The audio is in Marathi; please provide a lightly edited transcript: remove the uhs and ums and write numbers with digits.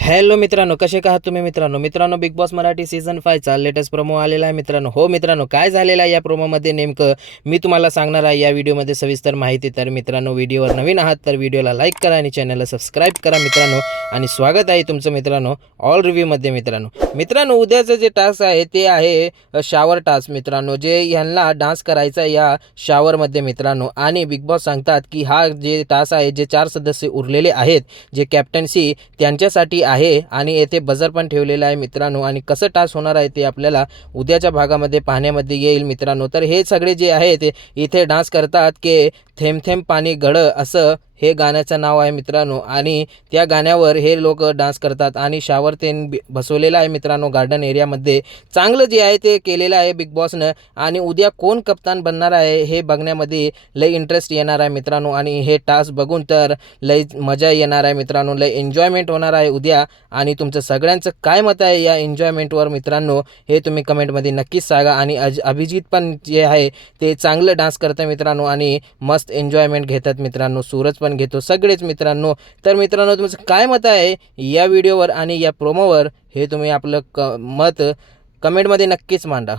हॅलो मित्रांनो, कसे आहात तुम्ही मित्रांनो बिग बॉस मराठी सीझन 5 चा लेटेस्ट प्रोमो आलेला आहे मित्रांनो. हो मित्रांनो, काय झालेलं आहे या प्रोमोमध्ये नेमकं मी तुम्हाला सांगणार आहे या व्हिडिओमध्ये सविस्तर माहिती. तर मित्रांनो, व्हिडिओवर नवीन आहात तर व्हिडिओला लाईक करा आणि चॅनलला सबस्क्राईब करा मित्रांनो. आणि स्वागत आहे तुमचं मित्रांनो ऑल रिव्ह्यूमध्ये. मित्रांनो उद्याचं जे टास्क आहे ते आहे शॉवर टास्क मित्रांनो, जे यांना डान्स करायचा या शॉवरमध्ये मित्रांनो. आणि बिग बॉस सांगतात की हा जे टास्क आहे, जे 4 सदस्य उरलेले आहेत जे कॅप्टन्सी त्यांच्यासाठी आहे आणि येथे बजर पण ठेवलेला आहे मित्रांनो. आणि कसं टास्क होणार आहे ते आपल्याला उद्याच्या भागामध्ये पाहण्यामध्ये येईल मित्रांनो. तर हे सगळे जे आहेत इथे डान्स करतात की थेंब थेंब पाणी गळं, असं हे गाण्याचं नाव आहे मित्रांनो. आणि त्या गाण्यावर हे लोक डान्स करतात आणि शॉवर ते बसवलेला आहे मित्रांनो गार्डन एरियामध्ये. चांगलं जे आहे ते केलेलं आहे बिग बॉसनं. आणि उद्या कोण कप्तान बनणार आहे हे बघण्यामध्ये लई इंटरेस्ट येणार आहे मित्रांनो. आणि हे टास्क बघून तर लई मजा येणार आहे मित्रांनो, लई एन्जॉयमेंट होणार आहे उद्या. आणि तुमचं सगळ्यांचं काय मत आहे या एन्जॉयमेंटवर मित्रांनो, हे तुम्ही कमेंटमध्ये नक्कीच सांगा. आणि अभिजित पण जे आहे ते चांगलं डान्स करतं मित्रांनो आणि मस्त एन्जॉयमेंट घेतात मित्रांनो. सूरज पण घेतो, सगळेच मित्रांनो. तर मित्रांनो, तुमचं काय मत आहे या व्हिडिओवर आणि या प्रोमोवर हे तुम्ही आपलं मत कमेंटमध्ये नक्कीच मांडा.